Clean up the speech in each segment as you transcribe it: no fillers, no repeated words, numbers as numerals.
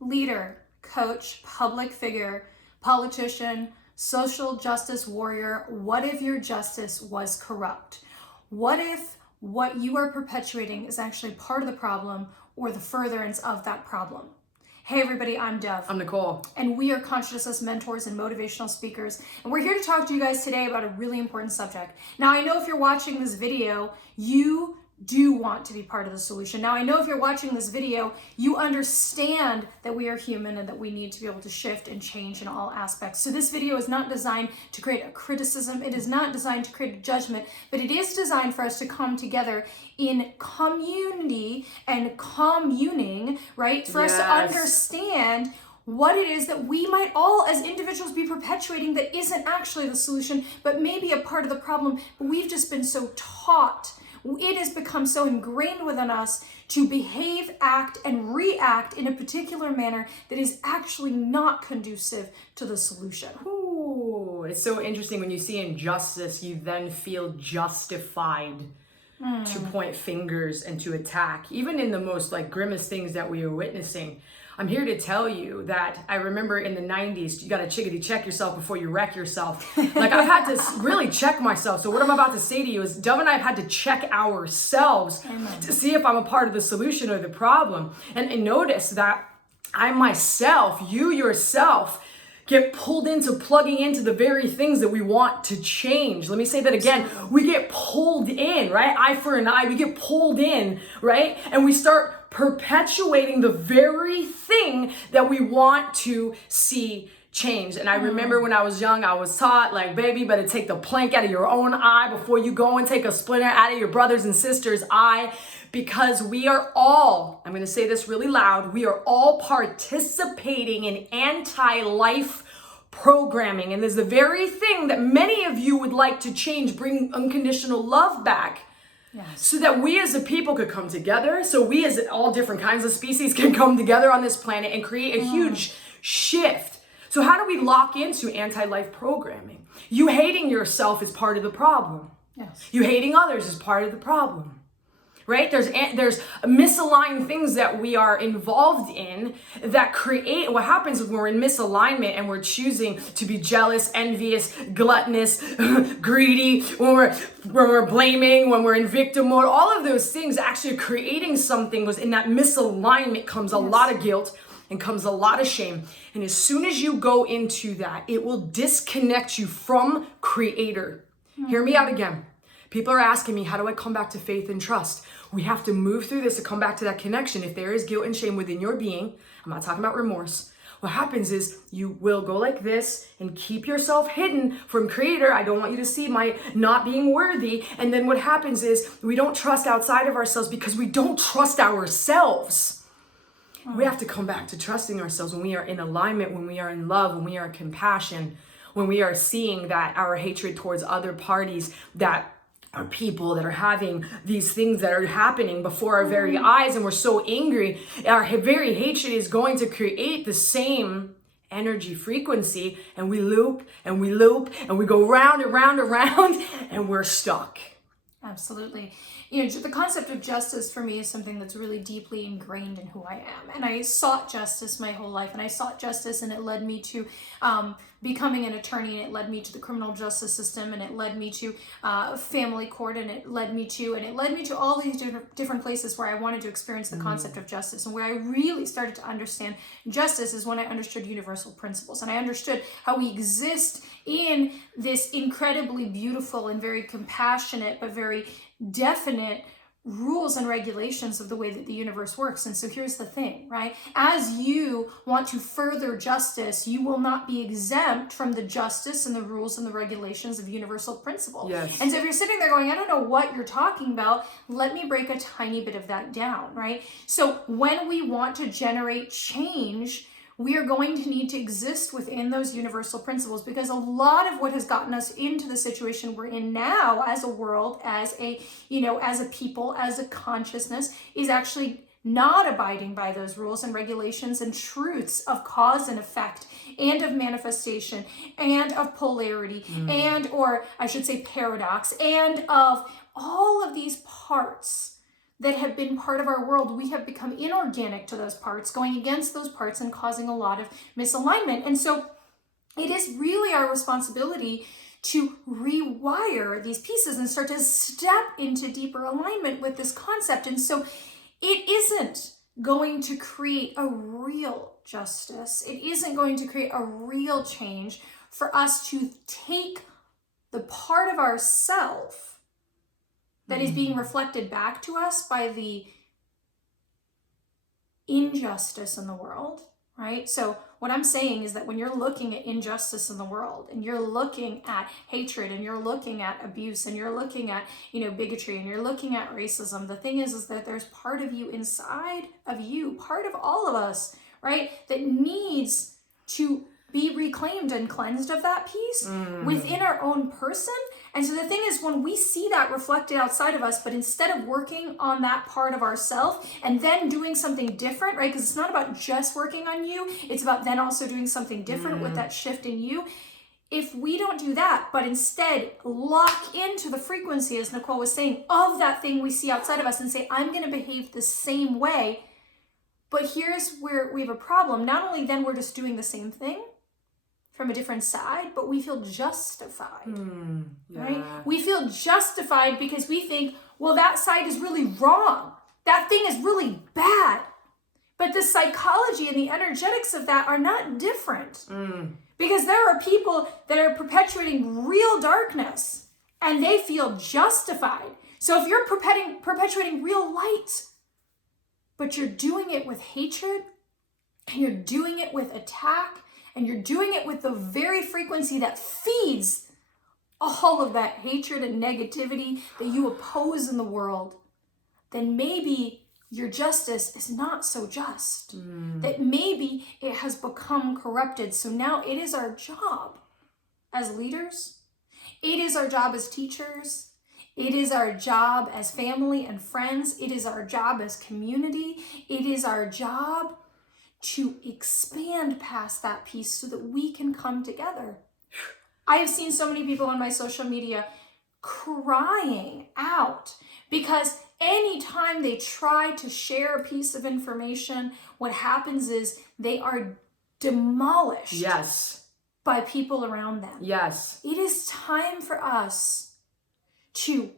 leader, coach, public figure, politician, social justice warrior, what if your justice was corrupt? What if what you are perpetuating is actually part of the problem or the furtherance of that problem? Hey everybody, I'm Dove. I'm Nicole. And we are consciousness mentors and motivational speakers. And we're here to talk to you guys today about a really important subject. Now, I know if you're watching this video, you do want to be part of the solution. Now, I know if you're watching this video, you understand that we are human and that we need to be able to shift and change in all aspects. So this video is not designed to create a criticism. It is not designed to create a judgment, but it is designed for us to come together in community and communing, right? For us to understand what it is that we might all as individuals be perpetuating that isn't actually the solution, but maybe a part of the problem. But we've just been so taught. It has become so ingrained within us to behave, act, and react in a particular manner that is actually not conducive to the solution. Ooh, it's so interesting when you see injustice, you then feel justified to point fingers and to attack, even in the most grimmest things that we are witnessing. I'm here to tell you that I remember in the 90s, you got to chickadee check yourself before you wreck yourself. I've had to really check myself. So what I'm about to say to you is Dove and I have had to check ourselves to see if I'm a part of the solution or the problem. And notice that I myself, you yourself, get pulled into plugging into the very things that we want to change. Let me say that again. We get pulled in, right? Eye for an eye. We get pulled in, right? And we start perpetuating the very thing that we want to see change. And I remember when I was young, I was taught baby, better take the plank out of your own eye before you go and take a splinter out of your brother's and sister's eye, because we are all, I'm going to say this really loud, we are all participating in anti-life programming. And there's the very thing that many of you would like to change, bring unconditional love back. Yes. So that we as a people could come together, so we as all different kinds of species can come together on this planet and create a huge shift. So how do we lock into anti-life programming? You hating yourself is part of the problem. Yes. You hating others is part of the problem. Right? There's misaligned things that we are involved in that create what happens when we're in misalignment and we're choosing to be jealous, envious, gluttonous, greedy, when we're blaming, when we're in victim mode. All of those things actually creating something was in that misalignment comes a lot of guilt and comes a lot of shame. And as soon as you go into that, it will disconnect you from Creator. Hear me out again. People are asking me, how do I come back to faith and trust? We have to move through this to come back to that connection. If there is guilt and shame within your being, I'm not talking about remorse. What happens is you will go like this and keep yourself hidden from Creator. I don't want you to see my not being worthy. And then what happens is we don't trust outside of ourselves because we don't trust ourselves. We have to come back to trusting ourselves when we are in alignment, when we are in love, when we are in compassion, when we are seeing that our hatred towards other parties, that are people that are having these things that are happening before our very eyes, and we're so angry. Our very hatred is going to create the same energy frequency, and we loop and we loop and we go round and round and round, and we're stuck. Absolutely. The concept of justice for me is something that's really deeply ingrained in who I am. And I sought justice my whole life. And I sought justice, and it led me to becoming an attorney, and it led me to the criminal justice system, and it led me to family court, and it led me to all these different places where I wanted to experience the concept of justice. And where I really started to understand justice is when I understood universal principles, and I understood how we exist in this incredibly beautiful and very compassionate but very definite rules and regulations of the way that the universe works. And so here's the thing, right? As you want to further justice, you will not be exempt from the justice and the rules and the regulations of universal principle. Yes. And so if you're sitting there going, I don't know what you're talking about, let me break a tiny bit of that down, right? So when we want to generate change, we are going to need to exist within those universal principles, because a lot of what has gotten us into the situation we're in now as a world, as a people, as a consciousness, is actually not abiding by those rules and regulations and truths of cause and effect, and of manifestation, and of polarity, and, or I should say paradox, and of all of these parts that have been part of our world, we have become inorganic to those parts, going against those parts and causing a lot of misalignment. And so it is really our responsibility to rewire these pieces and start to step into deeper alignment with this concept. And so it isn't going to create a real justice. It isn't going to create a real change for us to take the part of ourself that is being reflected back to us by the injustice in the world, right? So what I'm saying is that when you're looking at injustice in the world and you're looking at hatred and you're looking at abuse and you're looking at, bigotry and you're looking at racism, the thing is that there's part of you inside of you, part of all of us, right, that needs to be reclaimed and cleansed of that piece within our own person. And so the thing is, when we see that reflected outside of us, but instead of working on that part of ourself and then doing something different, right? Because it's not about just working on you, it's about then also doing something different with that shift in you. If we don't do that, but instead lock into the frequency, as Nicole was saying, of that thing we see outside of us and say, I'm going to behave the same way. But here's where we have a problem. Not only then we're just doing the same thing from a different side, but we feel justified, right? We feel justified because we think, well, that side is really wrong. That thing is really bad. But the psychology and the energetics of that are not different. Because there are people that are perpetuating real darkness and they feel justified. So if you're perpetuating real light, but you're doing it with hatred and you're doing it with attack, and you're doing it with the very frequency that feeds all of that hatred and negativity that you oppose in the world, then maybe your justice is not so just. That maybe it has become corrupted. So now it is our job as leaders. It is our job as teachers. It is our job as family and friends. It is our job as community. It is our job to expand past that piece so that we can come together. I have seen so many people on my social media crying out because anytime they try to share a piece of information, what happens is they are demolished by people around them. It is time for us to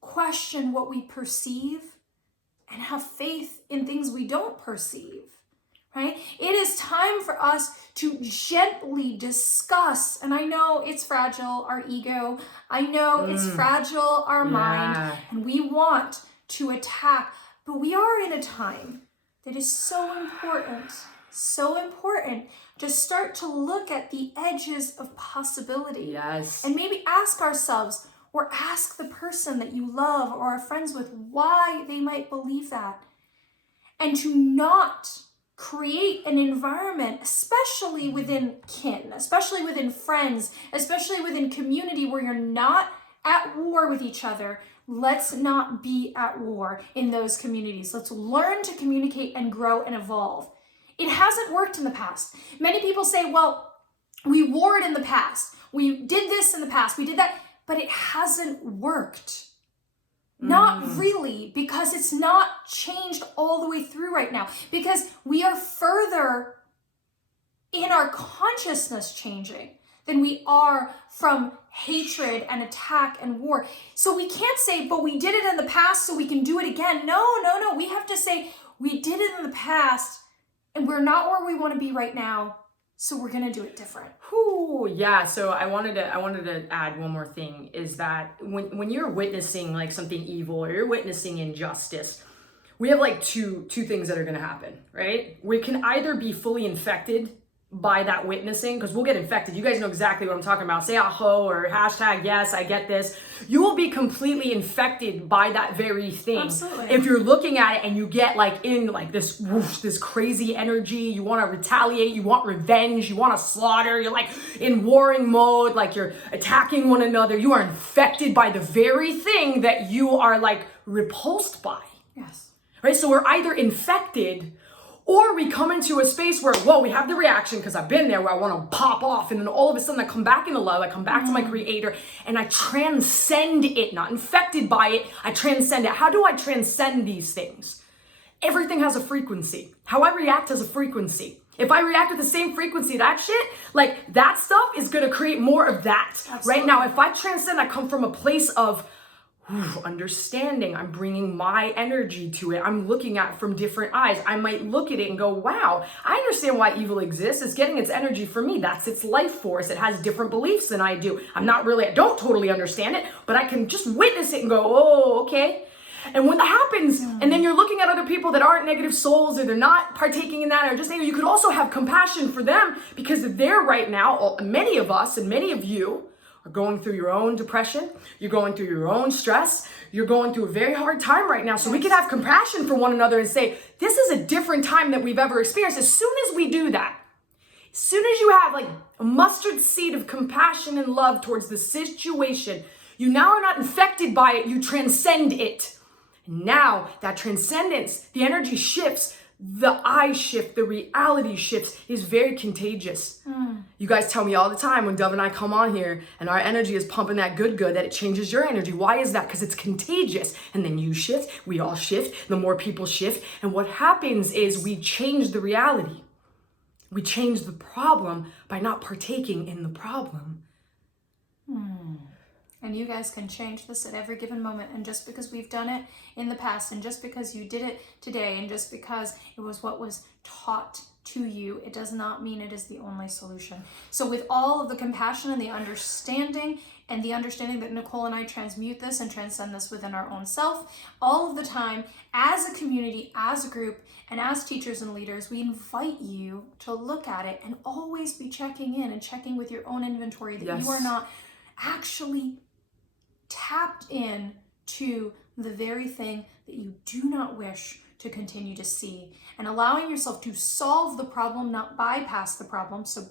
question what we perceive and have faith in things we don't perceive. Right? It is time for us to gently discuss, and I know it's fragile, our ego. I know it's fragile, our mind, and we want to attack. But we are in a time that is so important to start to look at the edges of possibility. And maybe ask ourselves, or ask the person that you love or are friends with, why they might believe that. And to not create an environment, especially within kin, especially within friends, especially within community where you're not at war with each other. Let's not be at war in those communities. Let's learn to communicate and grow and evolve. It hasn't worked in the past. Many people say, well, we warred in the past. We did this in the past. We did that, but it hasn't worked. Not really, because it's not changed all the way through right now, because we are further in our consciousness changing than we are from hatred and attack and war. So we can't say, but we did it in the past so we can do it again. No. We have to say, we did it in the past and we're not where we want to be right now. So we're going to do it different. So I wanted to add one more thing, is that when you're witnessing like something evil or you're witnessing injustice, we have like two things that are going to happen, right? We can either be fully infected by that witnessing, because we'll get infected. You guys know exactly what I'm talking about. Say aho or hashtag yes, I get this. You will be completely infected by that very thing. Absolutely. If you're looking at it and you get like in like this whoosh, this crazy energy, you want to retaliate, you want revenge, you want to slaughter, you're like in warring mode, like you're attacking one another. You are infected by the very thing that you are like repulsed by. Yes. Right? So we're either infected Or we come into a space where, whoa, we have the reaction because I've been there where I want to pop off. And then all of a sudden I come back into love. I come back to my creator and I transcend it, not infected by it. I transcend it. How do I transcend these things? Everything has a frequency. How I react has a frequency. If I react with the same frequency to that shit, like that stuff is going to create more of that. Absolutely. Right now, if I transcend, I come from a place of understanding. I'm bringing my energy to it. I'm looking at it from different eyes. I might look at it and go, wow, I understand why evil exists. It's getting its energy from me. That's its life force. It has different beliefs than I do. I don't totally understand it, but I can just witness it and go, oh, okay. And when that happens, and then you're looking at other people that aren't negative souls or they're not partaking in that, or just, you could also have compassion for them because they're right now, many of us and many of you are going through your own depression. You're going through your own stress. You're going through a very hard time right now. So we can have compassion for one another and say, this is a different time that we've ever experienced. As soon as we do that, as soon as you have like a mustard seed of compassion and love towards the situation, you now are not infected by it. You transcend it. Now that transcendence, the energy shifts, the I shift, the reality shifts, is very contagious. You guys tell me all the time when Dove and I come on here and our energy is pumping that good, that it changes your energy. Why is that? Because it's contagious. And then you shift, we all shift, the more people shift. And what happens is we change the reality. We change the problem by not partaking in the problem. And you guys can change this at every given moment. And just because we've done it in the past, and just because you did it today, and just because it was what was taught to you, it does not mean it is the only solution. So with all of the compassion and the understanding that Nicole and I transmute this and transcend this within our own self, all of the time, as a community, as a group, and as teachers and leaders, we invite you to look at it and always be checking in and checking with your own inventory that you are not actually tapped in to the very thing that you do not wish to continue to see, and allowing yourself to solve the problem, not bypass the problem. So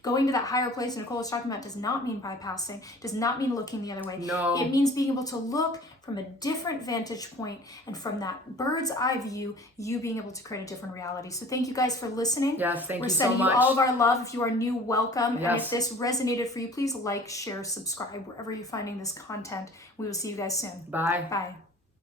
going to that higher place Nicole was talking about does not mean bypassing, does not mean looking the other way. No. It means being able to look from a different vantage point, and from that bird's eye view, you being able to create a different reality. So thank you guys for listening. Yes, thank you so We're sending much. you all of our love. If you are new, welcome. Yes. And if this resonated for you, please like, share, subscribe, wherever you're finding this content. We will see you guys soon. Bye. Bye.